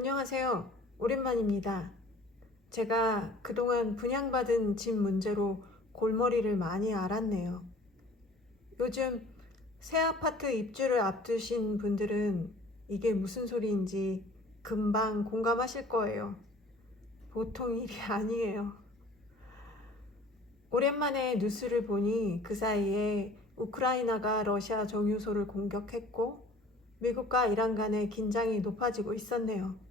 안녕하세요. 오랜만입니다. 제가 그동안 분양받은 집 문제로 골머리를 많이 앓았네요. 요즘 새 아파트 입주를 앞두신 분들은 이게 무슨 소리인지 금방 공감하실 거예요. 보통 일이 아니에요. 오랜만에 뉴스를 보니 그 사이에 우크라이나가 러시아 정유소를 공격했고 미국과 이란 간의 긴장이 높아지고 있었네요.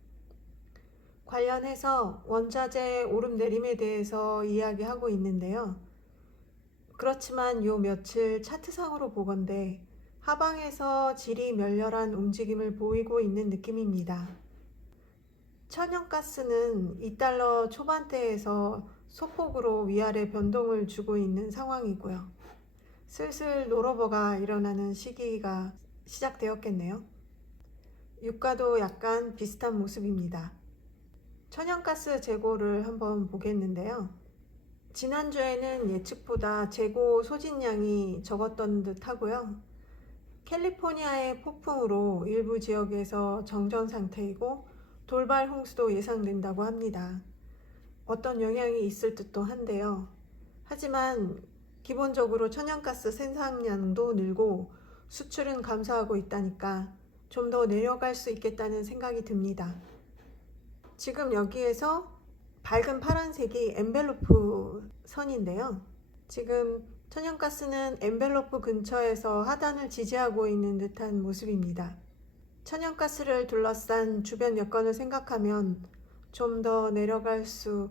관련해서 원자재 오름내림에 대해서 이야기하고 있는데요. 그렇지만 요 며칠 차트상으로 보건대 하방에서 질이 멸렬한 움직임을 보이고 있는 느낌입니다. 천연가스는 2달러 초반대에서 소폭으로 위아래 변동을 주고 있는 상황이고요. 슬슬 노러버가 일어나는 시기가 시작되었겠네요. 유가도 약간 비슷한 모습입니다. 천연가스 재고를 한번 보겠는데요. 지난주에는 예측보다 재고 소진량이 적었던 듯 하고요. 캘리포니아의 폭풍으로 일부 지역에서 정전 상태이고 돌발 홍수도 예상된다고 합니다. 어떤 영향이 있을 듯도 한데요. 하지만 기본적으로 천연가스 생산량도 늘고 수출은 감소하고 있다니까 좀 더 내려갈 수 있겠다는 생각이 듭니다. 지금 여기에서 밝은 파란색이 엔벨로프 선인데요. 지금 천연가스는 엔벨로프 근처에서 하단을 지지하고 있는 듯한 모습입니다. 천연가스를 둘러싼 주변 여건을 생각하면 좀 더 내려갈 수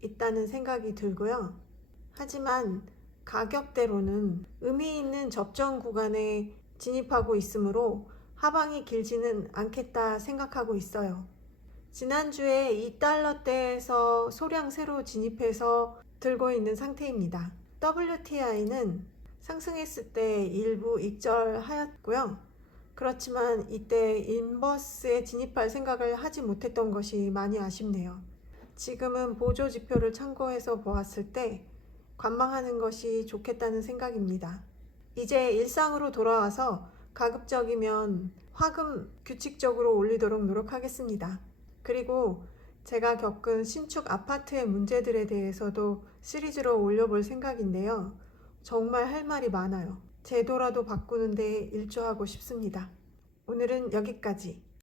있다는 생각이 들고요. 하지만 가격대로는 의미 있는 접전 구간에 진입하고 있으므로 하방이 길지는 않겠다 생각하고 있어요. 지난주에 2달러대에서 소량 새로 진입해서 들고 있는 상태입니다. WTI는 상승했을 때 일부 익절하였고요. 그렇지만 이때 인버스에 진입할 생각을 하지 못했던 것이 많이 아쉽네요. 지금은 보조 지표를 참고해서 보았을 때 관망하는 것이 좋겠다는 생각입니다. 이제 일상으로 돌아와서 가급적이면 화금 규칙적으로 올리도록 노력하겠습니다. 그리고 제가 겪은 신축 아파트의 문제들에 대해서도 시리즈로 올려볼 생각인데요. 정말 할 말이 많아요. 제도라도 바꾸는데 일조하고 싶습니다. 오늘은 여기까지.